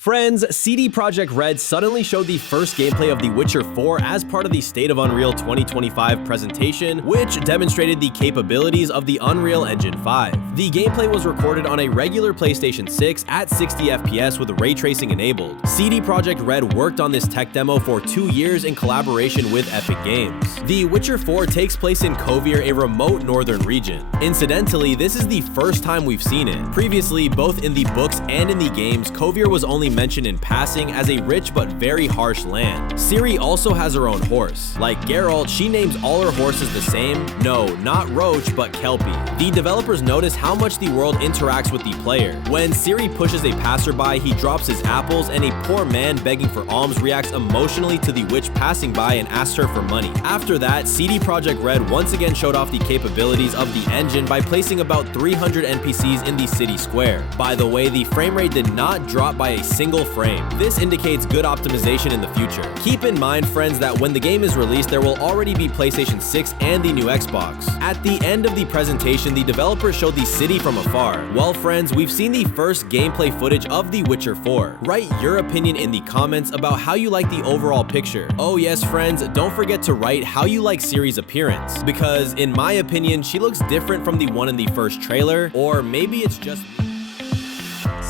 Friends, CD Projekt Red suddenly showed the first gameplay of The Witcher 4 as part of the State of Unreal 2025 presentation, which demonstrated the capabilities of the Unreal Engine 5. The gameplay was recorded on a regular PlayStation 6 at 60 FPS with ray tracing enabled. CD Projekt Red worked on this tech demo for 2 years in collaboration with Epic Games. The Witcher 4 takes place in Kovir, a remote northern region. Incidentally, this is the first time we've seen it. Previously, both in the books and in the games, Kovir was only mentioned in passing as a rich but very harsh land. Ciri also has her own horse. Like Geralt, she names all her horses the same. No, not Roach, but Kelpie. The developers notice how much the world interacts with the player. When Ciri pushes a passerby, he drops his apples, and a poor man begging for alms reacts emotionally to the witch passing by and asks her for money. After that, CD Projekt Red once again showed off the capabilities of the engine by placing about 300 NPCs in the city square. By the way, the frame rate did not drop by a single frame. This indicates good optimization in the future. Keep in mind, friends, that when the game is released, there will already be PlayStation 6 and the new Xbox. At the end of the presentation, the developers showed the city from afar. Well, friends, we've seen the first gameplay footage of The Witcher 4. Write your opinion in the comments about how you like the overall picture. Oh yes, friends, don't forget to write how you like Ciri's appearance, because in my opinion, she looks different from the one in the first trailer, or maybe it's just me.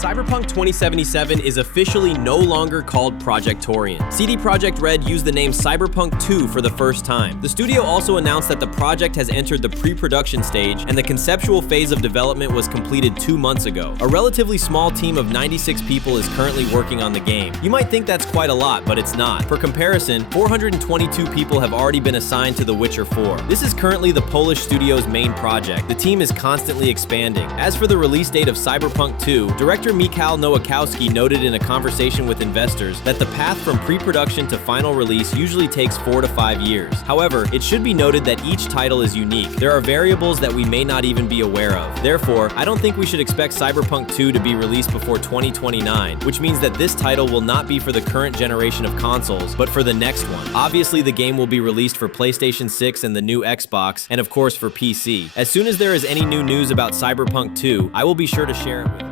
Cyberpunk 2077 is officially no longer called Projectorian. CD Projekt Red used the name Cyberpunk 2 for the first time. The studio also announced that the project has entered the pre-production stage and the conceptual phase of development was completed 2 months ago. A relatively small team of 96 people is currently working on the game. You might think that's quite a lot, but it's not. For comparison, 422 people have already been assigned to The Witcher 4. This is currently the Polish studio's main project. The team is constantly expanding. As for the release date of Cyberpunk 2, director Michał Nowakowski noted in a conversation with investors that the path from pre-production to final release usually takes 4 to 5 years. However, it should be noted that each title is unique. There are variables that we may not even be aware of. Therefore, I don't think we should expect Cyberpunk 2 to be released before 2029, which means that this title will not be for the current generation of consoles, but for the next one. Obviously, the game will be released for PlayStation 6 and the new Xbox, and of course for PC. As soon as there is any new news about Cyberpunk 2, I will be sure to share it with you.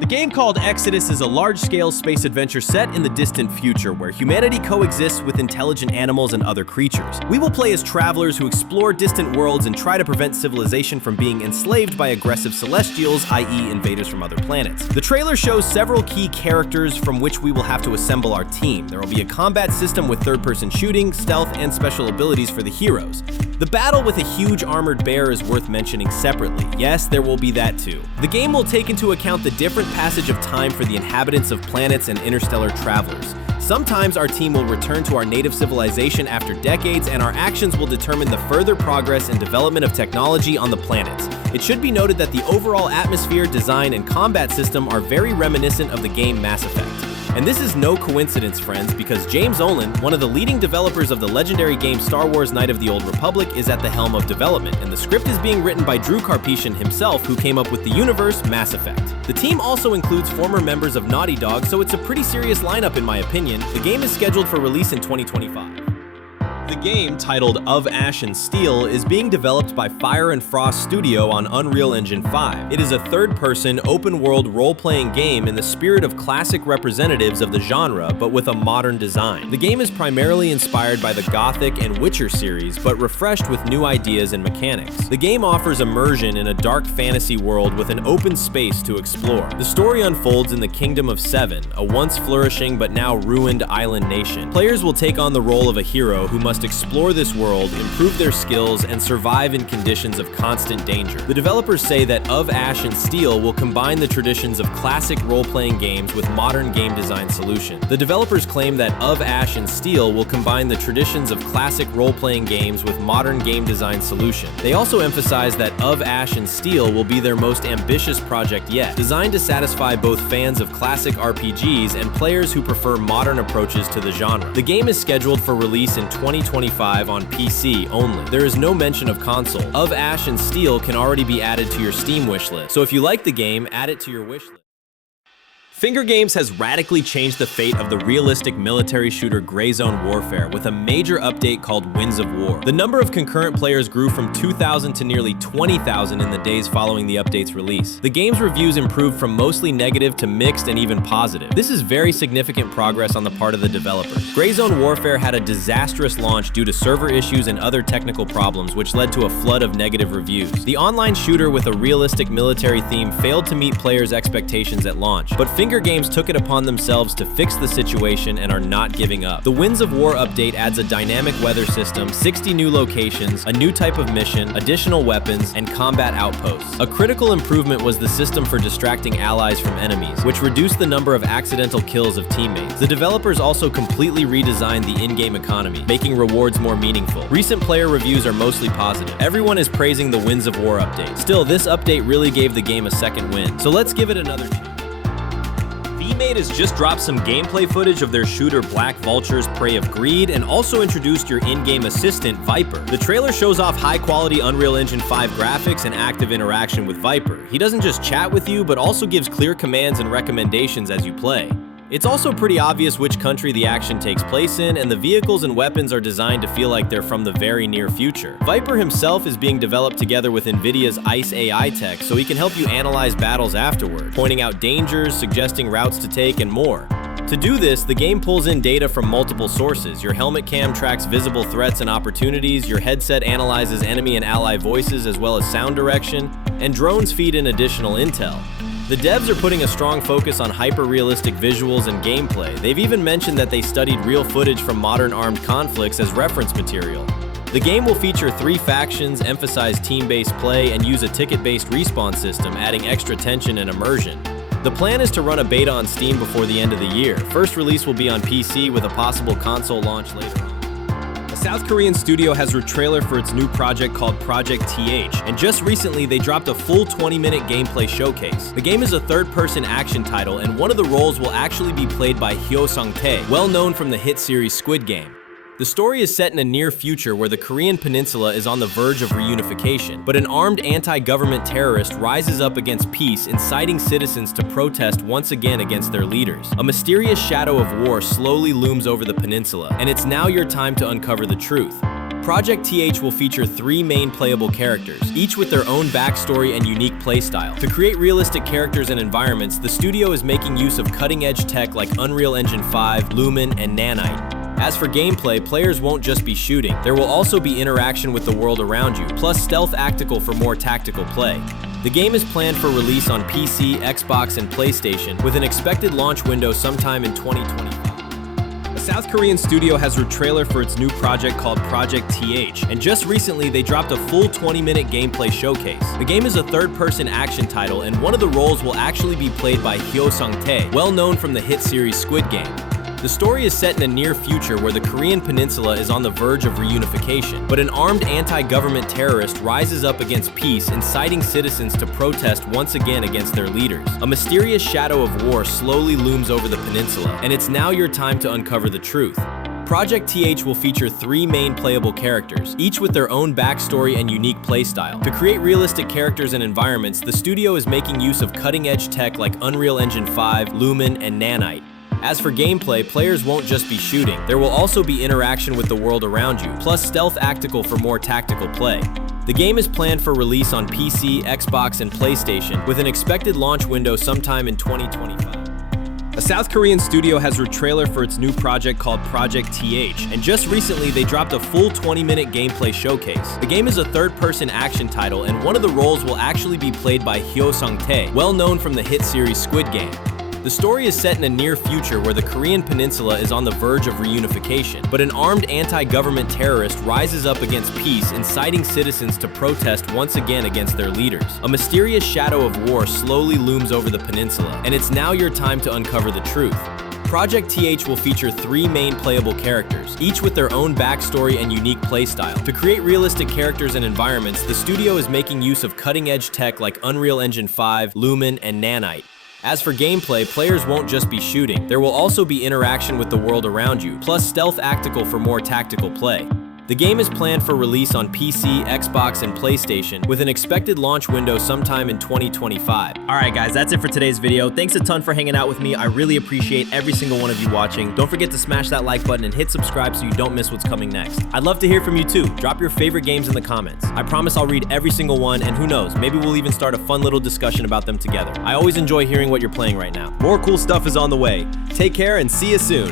The game called Exodus is a large-scale space adventure set in the distant future where humanity coexists with intelligent animals and other creatures. We will play as travelers who explore distant worlds and try to prevent civilization from being enslaved by aggressive celestials, i.e. invaders from other planets. The trailer shows several key characters from which we will have to assemble our team. There will be a combat system with third-person shooting, stealth, and special abilities for the heroes. The battle with a huge armored bear is worth mentioning separately. Yes, there will be that too. The game will take into account the different passage of time for the inhabitants of planets and interstellar travelers. Sometimes our team will return to our native civilization after decades, and our actions will determine the further progress and development of technology on the planets. It should be noted that the overall atmosphere, design, and combat system are very reminiscent of the game Mass Effect. And this is no coincidence, friends, because James Olin, one of the leading developers of the legendary game Star Wars Knight of the Old Republic, is at the helm of development, and the script is being written by Drew Karpyshyn himself, who came up with the universe Mass Effect. The team also includes former members of Naughty Dog, so it's a pretty serious lineup in my opinion. The game is scheduled for release in 2025. The game, titled Of Ash and Steel, is being developed by Fire and Frost Studio on Unreal Engine 5. It is a third-person, open-world role-playing game in the spirit of classic representatives of the genre, but with a modern design. The game is primarily inspired by the Gothic and Witcher series, but refreshed with new ideas and mechanics. The game offers immersion in a dark fantasy world with an open space to explore. The story unfolds in the Kingdom of Seven, a once flourishing but now ruined island nation. Players will take on the role of a hero who must explore this world, improve their skills, and survive in conditions of constant danger. The developers say that Of Ash and Steel will combine the traditions of classic role-playing games with modern game design solutions. The developers claim that Of Ash and Steel will combine the traditions of classic role-playing games with modern game design solutions. They also emphasize that Of Ash and Steel will be their most ambitious project yet, designed to satisfy both fans of classic RPGs and players who prefer modern approaches to the genre. The game is scheduled for release in 2025 on PC only. There is no mention of console. Of Ash and Steel can already be added to your Steam wishlist, so if you like the game, add it to your wishlist. Finger Games has radically changed the fate of the realistic military shooter Gray Zone Warfare with a major update called Winds of War. The number of concurrent players grew from 2,000 to nearly 20,000 in the days following the update's release. The game's reviews improved from mostly negative to mixed and even positive. This is very significant progress on the part of the developers. Gray Zone Warfare had a disastrous launch due to server issues and other technical problems, which led to a flood of negative reviews. The online shooter with a realistic military theme failed to meet players' expectations at launch, but Finger Games took it upon themselves to fix the situation and are not giving up. The Winds of War update adds a dynamic weather system, 60 new locations, a new type of mission, additional weapons, and combat outposts. A critical improvement was the system for distracting allies from enemies, which reduced the number of accidental kills of teammates. The developers also completely redesigned the in-game economy, making rewards more meaningful. Recent player reviews are mostly positive. Everyone is praising the Winds of War update. Still, this update really gave the game a second win, so let's give it another chance. VMade has just dropped some gameplay footage of their shooter Black Vultures Prey of Greed and also introduced your in-game assistant, Viper. The trailer shows off high-quality Unreal Engine 5 graphics and active interaction with Viper. He doesn't just chat with you, but also gives clear commands and recommendations as you play. It's also pretty obvious which country the action takes place in, and the vehicles and weapons are designed to feel like they're from the very near future. Viper himself is being developed together with NVIDIA's ICE AI tech, so he can help you analyze battles afterward, pointing out dangers, suggesting routes to take, and more. To do this, the game pulls in data from multiple sources. Your helmet cam tracks visible threats and opportunities, your headset analyzes enemy and ally voices as well as sound direction, and drones feed in additional intel. The devs are putting a strong focus on hyper-realistic visuals and gameplay. They've even mentioned that they studied real footage from modern armed conflicts as reference material. The game will feature 3 factions, emphasize team-based play, and use a ticket-based respawn system, adding extra tension and immersion. The plan is to run a beta on Steam before the end of the year. First release will be on PC with a possible console launch later on. A South Korean studio has a trailer for its new project called Project TH, and just recently they dropped a full 20-minute gameplay showcase. The game is a third-person action title, and one of the roles will actually be played by Hyo Sung-tae, well known from the hit series Squid Game. The story is set in a near future where the Korean peninsula is on the verge of reunification, but an armed anti-government terrorist rises up against peace, inciting citizens to protest once again against their leaders. A mysterious shadow of war slowly looms over the peninsula, and it's now your time to uncover the truth. Project TH will feature 3 main playable characters, each with their own backstory and unique playstyle. To create realistic characters and environments, the studio is making use of cutting-edge tech like Unreal Engine 5, Lumen, and Nanite. As for gameplay, players won't just be shooting. There will also be interaction with the world around you, plus stealth tactical for more tactical play. The game is planned for release on PC, Xbox, and PlayStation, with an expected launch window sometime in 2025. A South Korean studio has a trailer for its new project called Project TH, and just recently they dropped a full 20-minute gameplay showcase. The game is a third-person action title, and one of the roles will actually be played by Hyo Sung-tae, well known from the hit series Squid Game. The story is set in a near future where the Korean peninsula is on the verge of reunification, but an armed anti-government terrorist rises up against peace, inciting citizens to protest once again against their leaders. A mysterious shadow of war slowly looms over the peninsula, and it's now your time to uncover the truth. Project TH will feature 3 main playable characters, each with their own backstory and unique playstyle. To create realistic characters and environments, the studio is making use of cutting-edge tech like Unreal Engine 5, Lumen, and Nanite. As for gameplay, players won't just be shooting. There will also be interaction with the world around you, plus stealth tactical for more tactical play. The game is planned for release on PC, Xbox, and PlayStation, with an expected launch window sometime in 2025. A South Korean studio has a trailer for its new project called Project TH, and just recently they dropped a full 20-minute gameplay showcase. The game is a third-person action title, and one of the roles will actually be played by Hyo Sung-tae, well known from the hit series Squid Game. The story is set in a near future where the Korean peninsula is on the verge of reunification, but an armed anti-government terrorist rises up against peace, inciting citizens to protest once again against their leaders. A mysterious shadow of war slowly looms over the peninsula, and it's now your time to uncover the truth. Project TH will feature 3 main playable characters, each with their own backstory and unique playstyle. To create realistic characters and environments, the studio is making use of cutting-edge tech like Unreal Engine 5, Lumen, and Nanite. As for gameplay, players won't just be shooting. There will also be interaction with the world around you, plus stealth tactical for more tactical play. The game is planned for release on PC, Xbox, and PlayStation, with an expected launch window sometime in 2025. Alright guys, that's it for today's video. Thanks a ton for hanging out with me. I really appreciate every single one of you watching. Don't forget to smash that like button and hit subscribe so you don't miss what's coming next. I'd love to hear from you too. Drop your favorite games in the comments. I promise I'll read every single one, and who knows, maybe we'll even start a fun little discussion about them together. I always enjoy hearing what you're playing right now. More cool stuff is on the way. Take care and see you soon.